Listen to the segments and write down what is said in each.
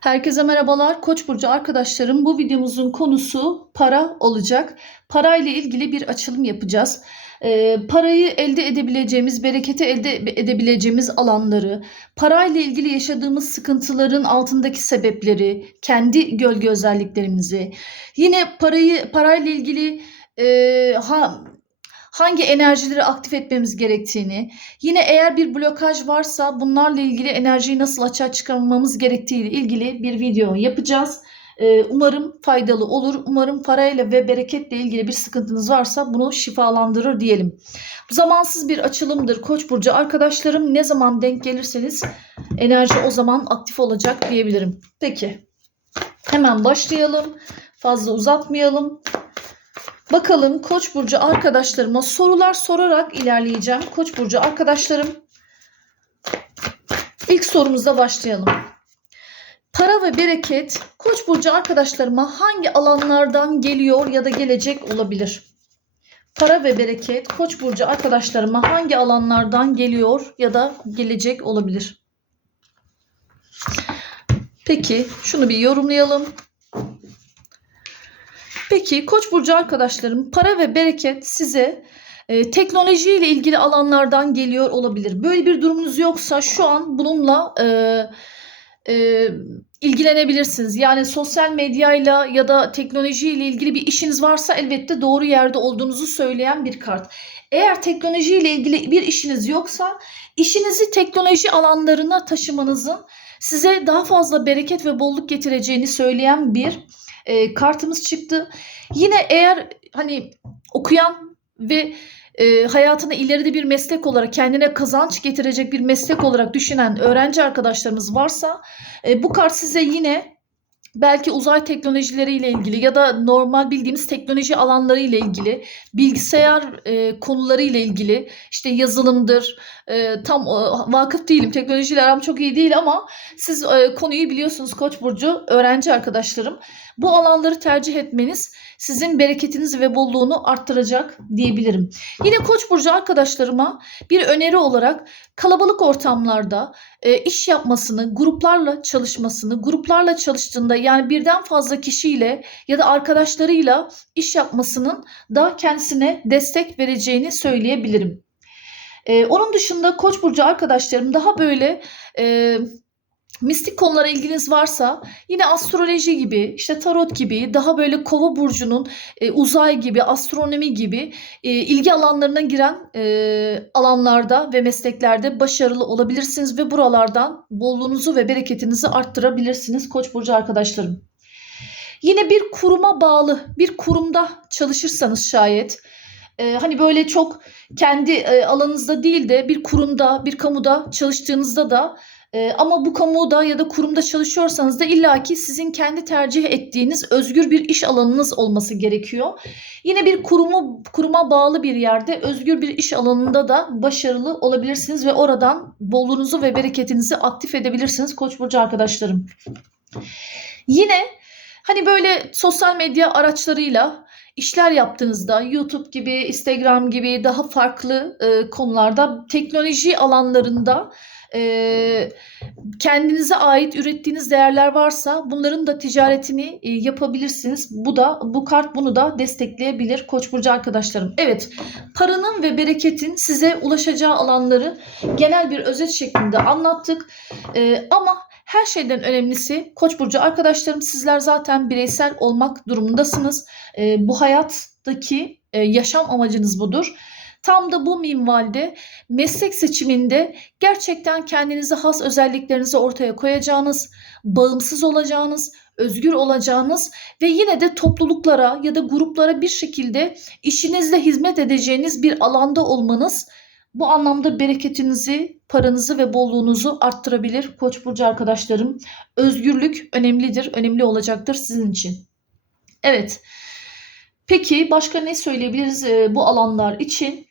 Herkese merhabalar. Koç burcu arkadaşlarım. Bu videomuzun konusu para olacak. Parayla ilgili bir açılım yapacağız. Ee, parayı elde edebileceğimiz, bereketi elde edebileceğimiz alanları, parayla ilgili yaşadığımız sıkıntıların altındaki sebepleri, kendi gölge özelliklerimizi, yine parayı parayla ilgili e, ha, hangi enerjileri aktif etmemiz gerektiğini, yine eğer bir blokaj varsa bunlarla ilgili enerjiyi nasıl açığa çıkarmamız gerektiği ile ilgili bir video yapacağız. Ee, umarım faydalı olur. Umarım parayla ve bereketle ilgili bir sıkıntınız varsa bunu şifalandırır diyelim. Zamansız bir açılımdır Koç burcu arkadaşlarım. Ne zaman denk gelirseniz enerji o zaman aktif olacak diyebilirim. Peki. Hemen başlayalım. Fazla uzatmayalım. Bakalım Koç burcu arkadaşlarıma sorular sorarak ilerleyeceğim. Koç burcu arkadaşlarım ilk sorumuzda başlayalım. Para ve bereket Koç burcu arkadaşlarıma hangi alanlardan geliyor ya da gelecek olabilir? Para ve bereket Koç burcu arkadaşlarıma hangi alanlardan geliyor ya da gelecek olabilir? Peki şunu bir yorumlayalım. Peki Koç burcu arkadaşlarım para ve bereket size e, teknoloji ile ilgili alanlardan geliyor olabilir. Böyle bir durumunuz yoksa şu an bununla e, e, ilgilenebilirsiniz. Yani sosyal medyayla ya da teknoloji ile ilgili bir işiniz varsa elbette doğru yerde olduğunuzu söyleyen bir kart. Eğer teknoloji ile ilgili bir işiniz yoksa işinizi teknoloji alanlarına taşımanızın size daha fazla bereket ve bolluk getireceğini söyleyen bir e, kartımız çıktı. Yine eğer hani okuyan ve e, hayatına ileride bir meslek olarak kendine kazanç getirecek bir meslek olarak düşünen öğrenci arkadaşlarımız varsa e, bu kart size yine belki uzay teknolojileriyle ilgili ya da normal bildiğimiz teknoloji alanları ile ilgili bilgisayar e, konuları ile ilgili işte yazılımdır e, tam e, vakıf değilim teknolojiyle aram çok iyi değil ama siz e, konuyu biliyorsunuz Koç burcu öğrenci arkadaşlarım. Bu alanları tercih etmeniz sizin bereketinizi ve bolluğunu arttıracak diyebilirim. Yine Koç burcu arkadaşlarıma bir öneri olarak kalabalık ortamlarda e, iş yapmasını, gruplarla çalışmasını, gruplarla çalıştığında yani birden fazla kişiyle ya da arkadaşlarıyla iş yapmasının da kendisine destek vereceğini söyleyebilirim. E, onun dışında Koç burcu arkadaşlarım daha böyle e, mistik konulara ilginiz varsa yine astroloji gibi işte tarot gibi daha böyle kova burcunun e, uzay gibi astronomi gibi e, ilgi alanlarına giren e, alanlarda ve mesleklerde başarılı olabilirsiniz ve buralardan bolluğunuzu ve bereketinizi arttırabilirsiniz koç burcu arkadaşlarım. Yine bir kuruma bağlı bir kurumda çalışırsanız şayet e, hani böyle çok kendi e, alanınızda değil de bir kurumda bir kamuda çalıştığınızda da e, ama bu kamuda ya da kurumda çalışıyorsanız da illaki sizin kendi tercih ettiğiniz özgür bir iş alanınız olması gerekiyor. Yine bir kurumu kuruma bağlı bir yerde özgür bir iş alanında da başarılı olabilirsiniz ve oradan bolluğunuzu ve bereketinizi aktif edebilirsiniz Koç burcu arkadaşlarım. Yine hani böyle sosyal medya araçlarıyla işler yaptığınızda YouTube gibi, Instagram gibi daha farklı e, konularda teknoloji alanlarında e, kendinize ait ürettiğiniz değerler varsa bunların da ticaretini e, yapabilirsiniz. Bu da bu kart bunu da destekleyebilir Koç burcu arkadaşlarım. Evet, paranın ve bereketin size ulaşacağı alanları genel bir özet şeklinde anlattık. E, ama her şeyden önemlisi Koç burcu arkadaşlarım sizler zaten bireysel olmak durumundasınız. E, bu hayattaki e, yaşam amacınız budur. Tam da bu minvalde meslek seçiminde gerçekten kendinize has özelliklerinizi ortaya koyacağınız, bağımsız olacağınız, özgür olacağınız ve yine de topluluklara ya da gruplara bir şekilde işinizle hizmet edeceğiniz bir alanda olmanız bu anlamda bereketinizi, paranızı ve bolluğunuzu arttırabilir Koç burcu arkadaşlarım. Özgürlük önemlidir, önemli olacaktır sizin için. Evet. Peki başka ne söyleyebiliriz bu alanlar için?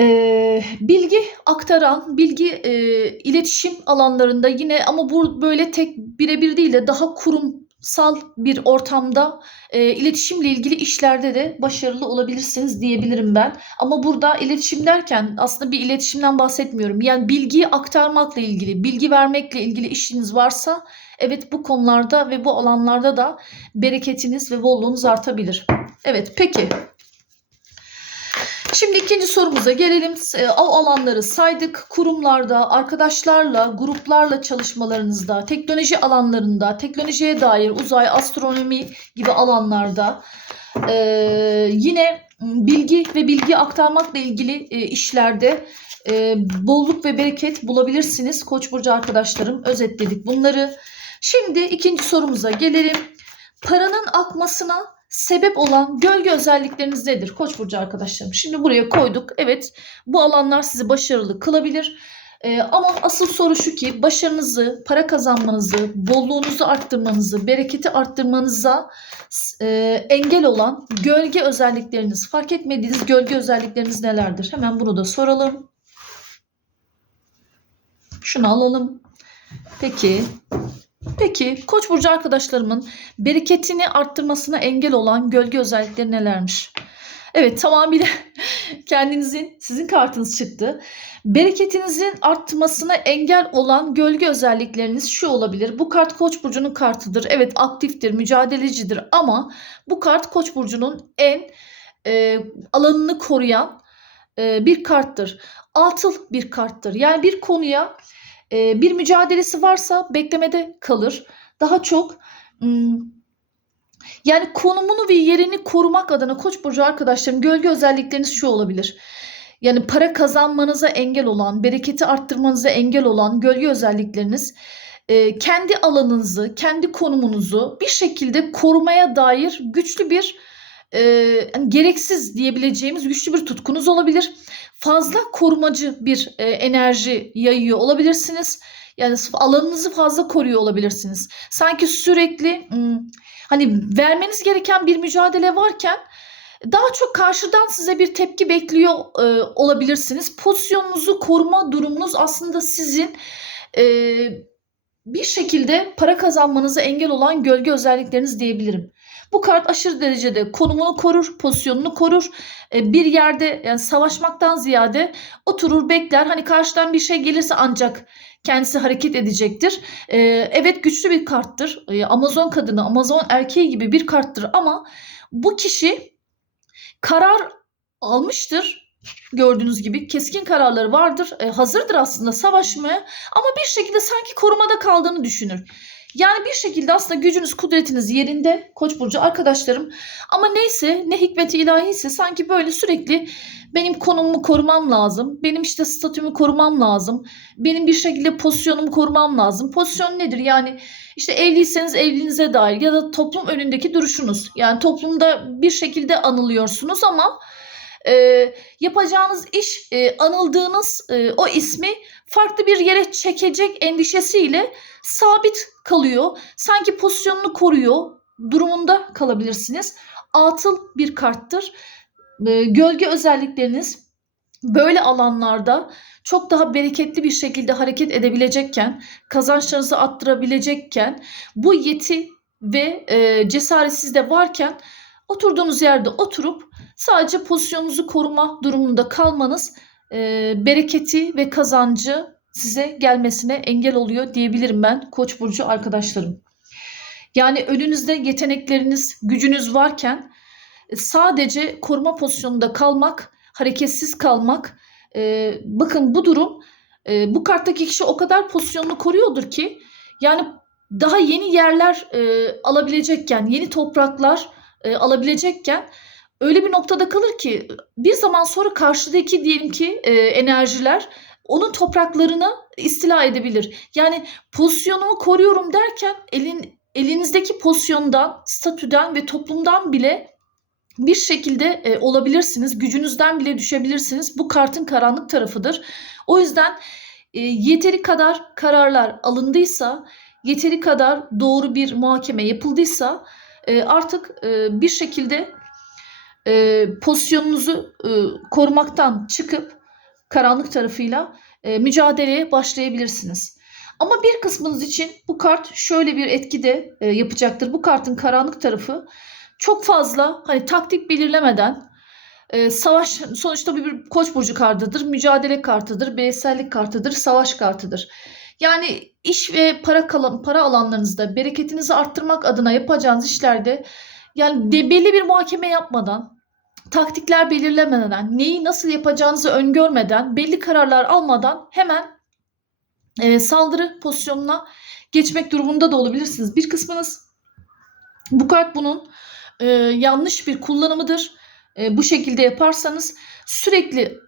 E, bilgi aktaran, bilgi e, iletişim alanlarında yine ama bu böyle tek birebir değil de daha kurum sal bir ortamda e, iletişimle ilgili işlerde de başarılı olabilirsiniz diyebilirim ben. Ama burada iletişim derken aslında bir iletişimden bahsetmiyorum. Yani bilgiyi aktarmakla ilgili, bilgi vermekle ilgili işiniz varsa evet bu konularda ve bu alanlarda da bereketiniz ve bolluğunuz artabilir. Evet peki. Şimdi ikinci sorumuza gelelim. E, O alanları saydık. Kurumlarda, arkadaşlarla, gruplarla çalışmalarınızda, teknoloji alanlarında, teknolojiye dair uzay, astronomi gibi alanlarda e, yine bilgi ve bilgi aktarmakla ilgili e, işlerde e, bolluk ve bereket bulabilirsiniz. Koç burcu arkadaşlarım özetledik bunları. Şimdi ikinci sorumuza gelelim. Paranın akmasına sebep olan gölge özellikleriniz nedir Koç burcu arkadaşlarım? Şimdi buraya koyduk. Evet bu alanlar sizi başarılı kılabilir. Ee, ama asıl soru şu ki başarınızı, para kazanmanızı, bolluğunuzu arttırmanızı, bereketi arttırmanıza e, engel olan gölge özellikleriniz, fark etmediğiniz gölge özellikleriniz nelerdir? Hemen bunu da soralım. Şunu alalım. Peki. Peki Koç burcu arkadaşlarımın bereketini arttırmasına engel olan gölge özellikleri nelermiş? Evet tamamıyla kendinizin sizin kartınız çıktı. Bereketinizin artmasına engel olan gölge özellikleriniz şu olabilir. Bu kart Koç burcunun kartıdır. Evet aktiftir, mücadelecidir ama bu kart Koç burcunun en e, alanını koruyan e, bir karttır. Atıl bir karttır. Yani bir konuya e, bir mücadelesi varsa beklemede kalır. Daha çok hmm, yani konumunu ve yerini korumak adına Koç burcu arkadaşlarım gölge özellikleriniz şu olabilir. Yani para kazanmanıza engel olan, bereketi arttırmanıza engel olan gölge özellikleriniz e, kendi alanınızı, kendi konumunuzu bir şekilde korumaya dair güçlü bir e, yani gereksiz diyebileceğimiz güçlü bir tutkunuz olabilir. Fazla korumacı bir e, enerji yayıyor olabilirsiniz. Yani alanınızı fazla koruyor olabilirsiniz. Sanki sürekli hani vermeniz gereken bir mücadele varken daha çok karşıdan size bir tepki bekliyor e, olabilirsiniz. Pozisyonunuzu koruma durumunuz aslında sizin e, bir şekilde para kazanmanıza engel olan gölge özellikleriniz diyebilirim. Bu kart aşırı derecede konumunu korur, pozisyonunu korur. E, bir yerde yani savaşmaktan ziyade oturur, bekler. Hani karşıdan bir şey gelirse ancak kendisi hareket edecektir. E, evet güçlü bir karttır. E, Amazon kadını, Amazon erkeği gibi bir karttır ama bu kişi karar almıştır. Gördüğünüz gibi keskin kararları vardır. hazırdır aslında savaşmaya ama bir şekilde sanki korumada kaldığını düşünür. Yani bir şekilde aslında gücünüz, kudretiniz yerinde Koç burcu arkadaşlarım. Ama neyse, ne hikmeti ilahiyse sanki böyle sürekli benim konumumu korumam lazım. Benim işte statümü korumam lazım. Benim bir şekilde pozisyonumu korumam lazım. Pozisyon nedir? Yani işte evliyseniz evliliğinize dair ya da toplum önündeki duruşunuz. Yani toplumda bir şekilde anılıyorsunuz ama e, yapacağınız iş e, anıldığınız e, o ismi farklı bir yere çekecek endişesiyle sabit kalıyor. Sanki pozisyonunu koruyor durumunda kalabilirsiniz. Atıl bir karttır. E, gölge özellikleriniz böyle alanlarda çok daha bereketli bir şekilde hareket edebilecekken, kazançlarınızı arttırabilecekken bu yeti ve e, cesaret sizde varken oturduğunuz yerde oturup sadece pozisyonunuzu koruma durumunda kalmanız e, bereketi ve kazancı size gelmesine engel oluyor diyebilirim ben Koç burcu arkadaşlarım. Yani önünüzde yetenekleriniz, gücünüz varken e, sadece koruma pozisyonunda kalmak, hareketsiz kalmak. E, bakın bu durum e, bu karttaki kişi o kadar pozisyonunu koruyordur ki yani daha yeni yerler e, alabilecekken, yeni topraklar e, alabilecekken öyle bir noktada kalır ki bir zaman sonra karşıdaki diyelim ki e, enerjiler onun topraklarını istila edebilir. Yani pozisyonumu koruyorum derken elin elinizdeki pozisyondan, statüden ve toplumdan bile bir şekilde e, olabilirsiniz. Gücünüzden bile düşebilirsiniz. Bu kartın karanlık tarafıdır. O yüzden e, yeteri kadar kararlar alındıysa, yeteri kadar doğru bir muhakeme yapıldıysa e, artık e, bir şekilde e, pozisyonunuzu e, korumaktan çıkıp karanlık tarafıyla e, mücadeleye başlayabilirsiniz. Ama bir kısmınız için bu kart şöyle bir etki de e, yapacaktır. Bu kartın karanlık tarafı çok fazla hani taktik belirlemeden e, savaş sonuçta bir, bir koç burcu kartıdır, mücadele kartıdır, bireysellik kartıdır, savaş kartıdır. Yani iş ve para kalan para alanlarınızda bereketinizi arttırmak adına yapacağınız işlerde yani belli bir muhakeme yapmadan, taktikler belirlemeden, neyi nasıl yapacağınızı öngörmeden, belli kararlar almadan hemen e, saldırı pozisyonuna geçmek durumunda da olabilirsiniz. Bir kısmınız bu kart bunun e, yanlış bir kullanımıdır. E, bu şekilde yaparsanız sürekli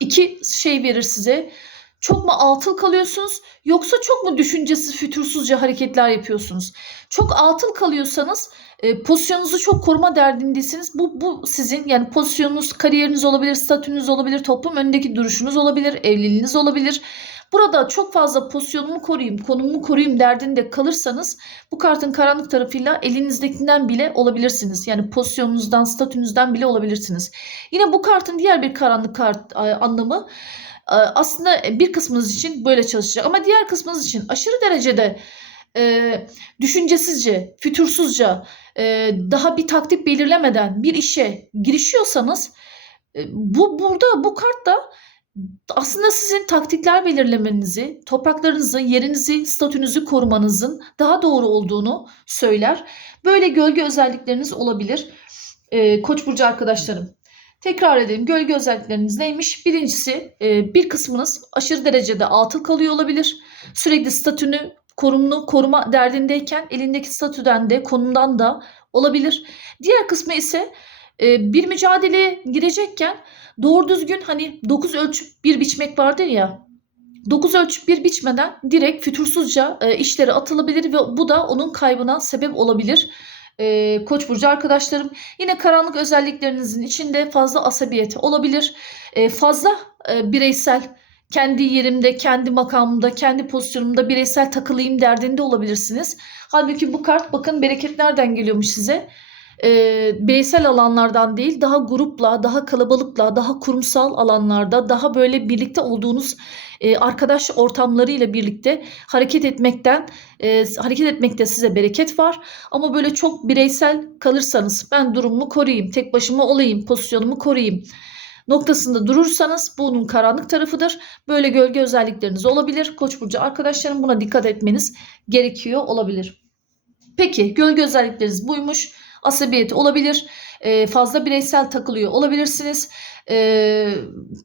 iki şey verir size. Çok mu altıl kalıyorsunuz yoksa çok mu düşüncesiz, fütursuzca hareketler yapıyorsunuz? Çok altıl kalıyorsanız e, pozisyonunuzu çok koruma derdindeysiniz. Bu, bu sizin yani pozisyonunuz, kariyeriniz olabilir, statünüz olabilir, toplum önündeki duruşunuz olabilir, evliliğiniz olabilir. Burada çok fazla pozisyonumu koruyayım, konumumu koruyayım derdinde kalırsanız bu kartın karanlık tarafıyla elinizdekinden bile olabilirsiniz. Yani pozisyonunuzdan, statünüzden bile olabilirsiniz. Yine bu kartın diğer bir karanlık kart anlamı aslında bir kısmınız için böyle çalışacak ama diğer kısmınız için aşırı derecede e, düşüncesizce, fütursuzca, e, daha bir taktik belirlemeden bir işe girişiyorsanız e, bu burada bu kart da aslında sizin taktikler belirlemenizi, topraklarınızı, yerinizi, statünüzü korumanızın daha doğru olduğunu söyler. Böyle gölge özellikleriniz olabilir. Ee, Koç burcu arkadaşlarım. Tekrar edelim. Gölge özellikleriniz neymiş? Birincisi e, bir kısmınız aşırı derecede atıl kalıyor olabilir. Sürekli statünü korumunu koruma derdindeyken elindeki statüden de konumdan da olabilir. Diğer kısmı ise e, bir mücadeleye girecekken doğru düzgün hani 9 ölçüp bir biçmek vardır ya 9 ölçüp bir biçmeden direkt fütursuzca e, işlere atılabilir ve bu da onun kaybına sebep olabilir. E, Koç burcu arkadaşlarım yine karanlık özelliklerinizin içinde fazla asabiyet olabilir. E, fazla e, bireysel kendi yerimde, kendi makamımda, kendi pozisyonumda bireysel takılayım derdinde olabilirsiniz. Halbuki bu kart bakın bereket nereden geliyormuş size? E, bireysel alanlardan değil daha grupla, daha kalabalıkla, daha kurumsal alanlarda, daha böyle birlikte olduğunuz e, arkadaş ortamlarıyla birlikte hareket etmekten e, hareket etmekte size bereket var. Ama böyle çok bireysel kalırsanız ben durumumu koruyayım, tek başıma olayım, pozisyonumu koruyayım noktasında durursanız bunun karanlık tarafıdır. Böyle gölge özellikleriniz olabilir. Koç burcu arkadaşlarım buna dikkat etmeniz gerekiyor olabilir. Peki gölge özellikleriniz buymuş asabiyeti olabilir. E, fazla bireysel takılıyor olabilirsiniz. E,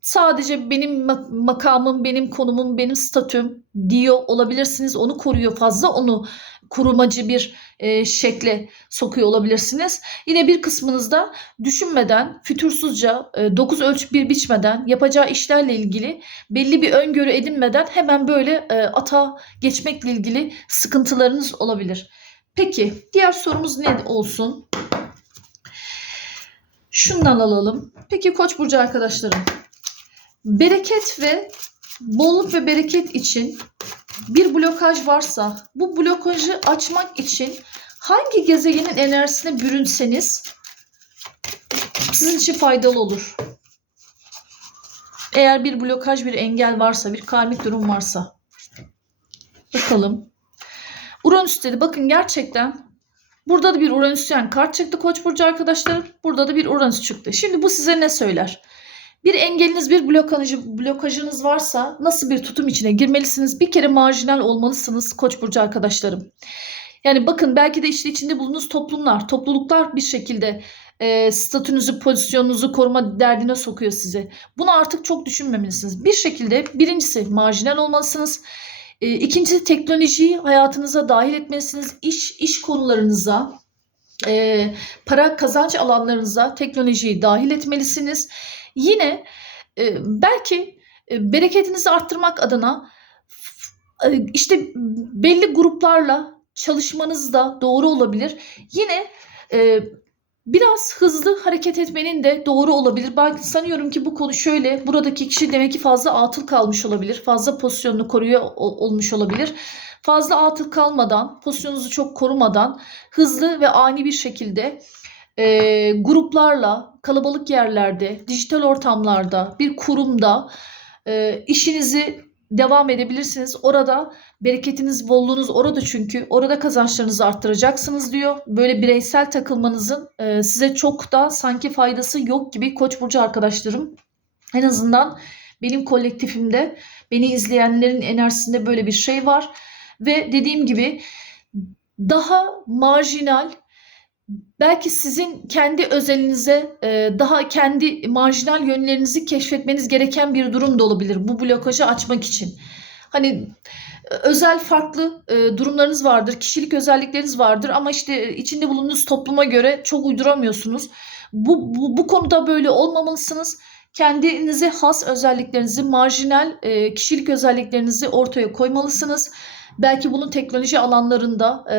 sadece benim makamım, benim konumum, benim statüm diyor olabilirsiniz. Onu koruyor fazla. Onu kurumacı bir e, şekle sokuyor olabilirsiniz. Yine bir kısmınızda düşünmeden, fütursuzca, e, 9 ölçü bir biçmeden yapacağı işlerle ilgili belli bir öngörü edinmeden hemen böyle e, ata geçmekle ilgili sıkıntılarınız olabilir. Peki diğer sorumuz ne olsun? Şundan alalım. Peki Koç burcu arkadaşlarım. Bereket ve bolluk ve bereket için bir blokaj varsa bu blokajı açmak için hangi gezegenin enerjisine bürünseniz sizin için faydalı olur. Eğer bir blokaj, bir engel varsa, bir karmik durum varsa. Bakalım. Uranüs dedi. Bakın gerçekten burada da bir Uranüs yani kart çıktı Koç burcu arkadaşlarım. Burada da bir Uranüs çıktı. Şimdi bu size ne söyler? Bir engeliniz, bir blokajı, blokajınız varsa nasıl bir tutum içine girmelisiniz? Bir kere marjinal olmalısınız Koç burcu arkadaşlarım. Yani bakın belki de işte içinde bulunduğunuz toplumlar, topluluklar bir şekilde e, statünüzü, pozisyonunuzu koruma derdine sokuyor sizi. Bunu artık çok düşünmemelisiniz. Bir şekilde birincisi marjinal olmalısınız. E, ikincisi teknolojiyi hayatınıza dahil etmelisiniz. İş, iş konularınıza, e, para kazanç alanlarınıza teknolojiyi dahil etmelisiniz. Yine e, belki e, bereketinizi arttırmak adına işte belli gruplarla çalışmanız da doğru olabilir. Yine biraz hızlı hareket etmenin de doğru olabilir. Ben sanıyorum ki bu konu şöyle. Buradaki kişi demek ki fazla atıl kalmış olabilir. Fazla pozisyonunu koruyor ol, olmuş olabilir. Fazla atıl kalmadan, pozisyonunuzu çok korumadan hızlı ve ani bir şekilde e, gruplarla, kalabalık yerlerde, dijital ortamlarda, bir kurumda e, işinizi devam edebilirsiniz. Orada bereketiniz, bolluğunuz orada çünkü. Orada kazançlarınızı arttıracaksınız diyor. Böyle bireysel takılmanızın e, size çok da sanki faydası yok gibi Koç burcu arkadaşlarım. En azından benim kolektifimde, beni izleyenlerin enerjisinde böyle bir şey var ve dediğim gibi daha marjinal belki sizin kendi özelinize e, daha kendi marjinal yönlerinizi keşfetmeniz gereken bir durum da olabilir bu blokajı açmak için. Hani e, özel farklı e, durumlarınız vardır, kişilik özellikleriniz vardır ama işte içinde bulunduğunuz topluma göre çok uyduramıyorsunuz. Bu, bu, bu konuda böyle olmamalısınız. Kendinize has özelliklerinizi, marjinal e, kişilik özelliklerinizi ortaya koymalısınız. Belki bunun teknoloji alanlarında e,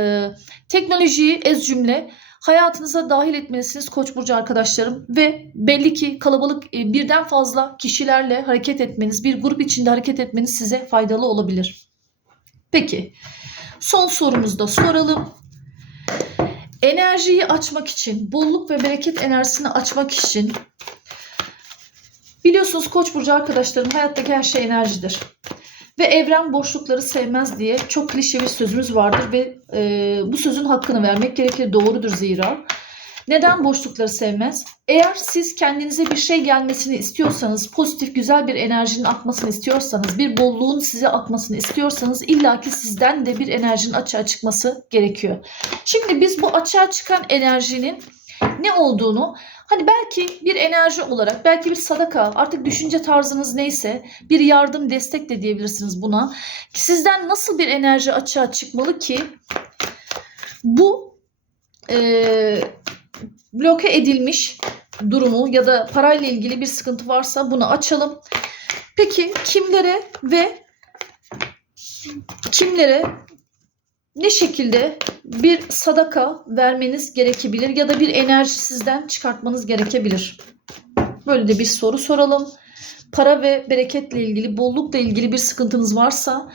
teknolojiyi ez cümle hayatınıza dahil etmelisiniz Koç burcu arkadaşlarım ve belli ki kalabalık e, birden fazla kişilerle hareket etmeniz, bir grup içinde hareket etmeniz size faydalı olabilir. Peki. Son sorumuzu da soralım. Enerjiyi açmak için, bolluk ve bereket enerjisini açmak için biliyorsunuz Koç burcu arkadaşlarım hayattaki her şey enerjidir. Ve evren boşlukları sevmez diye çok klişe bir sözümüz vardır ve e, bu sözün hakkını vermek gerekir. Doğrudur zira. Neden boşlukları sevmez? Eğer siz kendinize bir şey gelmesini istiyorsanız, pozitif güzel bir enerjinin akmasını istiyorsanız, bir bolluğun size akmasını istiyorsanız illaki sizden de bir enerjinin açığa çıkması gerekiyor. Şimdi biz bu açığa çıkan enerjinin ne olduğunu Hani belki bir enerji olarak, belki bir sadaka, artık düşünce tarzınız neyse bir yardım, destek de diyebilirsiniz buna. Sizden nasıl bir enerji açığa çıkmalı ki bu e, bloke edilmiş durumu ya da parayla ilgili bir sıkıntı varsa bunu açalım. Peki kimlere ve kimlere ne şekilde bir sadaka vermeniz gerekebilir ya da bir enerji sizden çıkartmanız gerekebilir. Böyle de bir soru soralım. Para ve bereketle ilgili, bollukla ilgili bir sıkıntınız varsa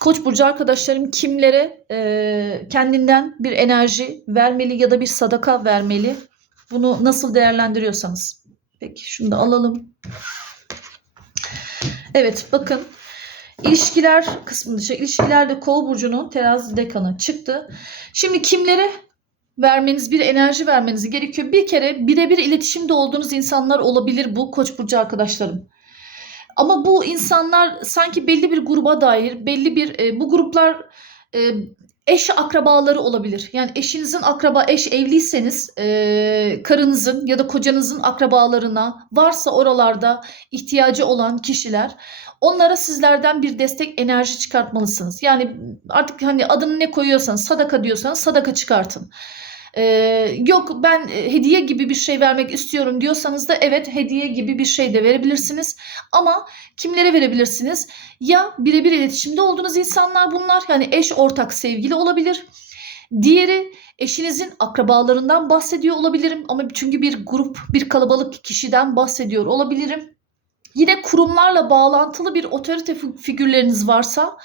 Koç burcu arkadaşlarım kimlere e, kendinden bir enerji vermeli ya da bir sadaka vermeli? Bunu nasıl değerlendiriyorsanız. Peki şunu da alalım. Evet bakın İlişkiler kısmı dışı ilişkilerde kol burcunun terazi dekanı çıktı. Şimdi kimlere vermeniz bir enerji vermeniz gerekiyor. Bir kere birebir iletişimde olduğunuz insanlar olabilir bu koç burcu arkadaşlarım. Ama bu insanlar sanki belli bir gruba dair belli bir e, bu gruplar e, eş akrabaları olabilir. Yani eşinizin akraba eş evliyseniz e, karınızın ya da kocanızın akrabalarına varsa oralarda ihtiyacı olan kişiler Onlara sizlerden bir destek enerji çıkartmalısınız. Yani artık hani adını ne koyuyorsanız sadaka diyorsanız sadaka çıkartın. Ee, yok ben e, hediye gibi bir şey vermek istiyorum diyorsanız da evet hediye gibi bir şey de verebilirsiniz. Ama kimlere verebilirsiniz? Ya birebir iletişimde olduğunuz insanlar bunlar. Yani eş ortak sevgili olabilir. Diğeri eşinizin akrabalarından bahsediyor olabilirim ama çünkü bir grup, bir kalabalık kişiden bahsediyor olabilirim. Yine kurumlarla bağlantılı bir otorite figürleriniz varsa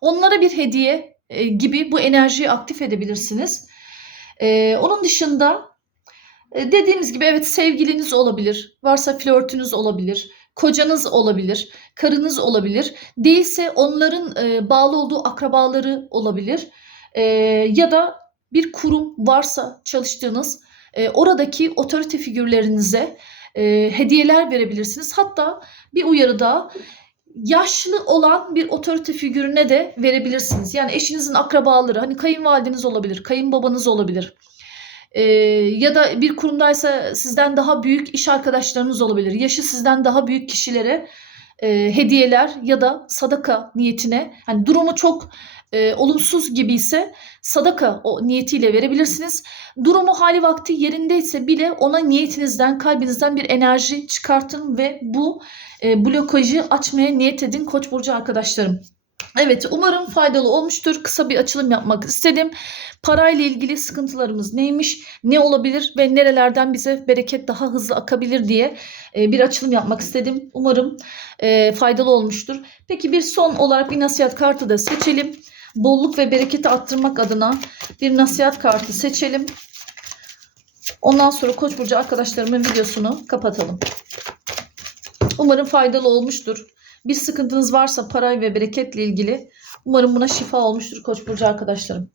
onlara bir hediye e, gibi bu enerjiyi aktif edebilirsiniz. E, onun dışında e, dediğimiz gibi evet sevgiliniz olabilir, varsa flörtünüz olabilir, kocanız olabilir, karınız olabilir. Değilse onların bağlı olduğu akrabaları olabilir. Ya da bir kurum varsa çalıştığınız oradaki otorite figürlerinize e, hediyeler verebilirsiniz. Hatta bir uyarı daha yaşlı olan bir otorite figürüne de verebilirsiniz. Yani eşinizin akrabaları hani kayınvalideniz olabilir, kayınbabanız olabilir. Ee, ya da bir kurumdaysa sizden daha büyük iş arkadaşlarınız olabilir. Yaşı sizden daha büyük kişilere e, hediyeler ya da sadaka niyetine hani durumu çok e, olumsuz gibi ise sadaka o niyetiyle verebilirsiniz. Durumu hali vakti yerindeyse bile ona niyetinizden, kalbinizden bir enerji çıkartın ve bu e, blokajı açmaya niyet edin Koç burcu arkadaşlarım. Evet umarım faydalı olmuştur. Kısa bir açılım yapmak istedim. Parayla ilgili sıkıntılarımız neymiş, ne olabilir ve nerelerden bize bereket daha hızlı akabilir diye e, bir açılım yapmak istedim. Umarım e, faydalı olmuştur. Peki bir son olarak bir nasihat kartı da seçelim bolluk ve bereketi arttırmak adına bir nasihat kartı seçelim. Ondan sonra Koç burcu arkadaşlarımın videosunu kapatalım. Umarım faydalı olmuştur. Bir sıkıntınız varsa para ve bereketle ilgili umarım buna şifa olmuştur Koç burcu arkadaşlarım.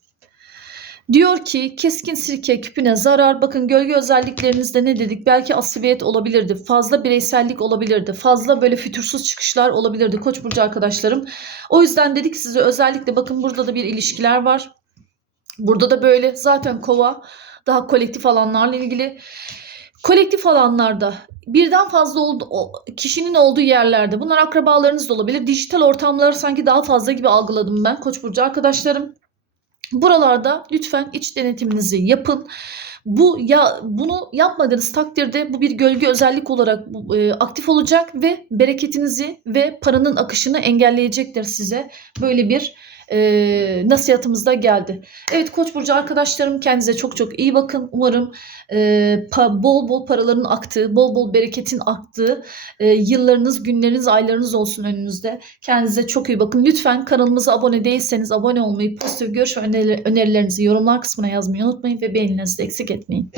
Diyor ki keskin sirke küpüne zarar. Bakın gölge özelliklerinizde ne dedik? Belki asibiyet olabilirdi. Fazla bireysellik olabilirdi. Fazla böyle fütursuz çıkışlar olabilirdi Koç burcu arkadaşlarım. O yüzden dedik size özellikle bakın burada da bir ilişkiler var. Burada da böyle zaten kova daha kolektif alanlarla ilgili. Kolektif alanlarda birden fazla oldu, kişinin olduğu yerlerde bunlar akrabalarınız da olabilir. Dijital ortamları sanki daha fazla gibi algıladım ben Koç burcu arkadaşlarım. Buralarda lütfen iç denetiminizi yapın. Bu ya bunu yapmadığınız takdirde bu bir gölge özellik olarak e, aktif olacak ve bereketinizi ve paranın akışını engelleyecektir size. Böyle bir e, nasihatımız da geldi. Evet Koç burcu arkadaşlarım kendinize çok çok iyi bakın. Umarım e, pa- bol bol paraların aktığı, bol bol bereketin aktığı e, yıllarınız, günleriniz, aylarınız olsun önünüzde. Kendinize çok iyi bakın. Lütfen kanalımıza abone değilseniz abone olmayı, pozitif görüş ve öneri- önerilerinizi yorumlar kısmına yazmayı unutmayın ve beğenilerinizi eksik etmeyin.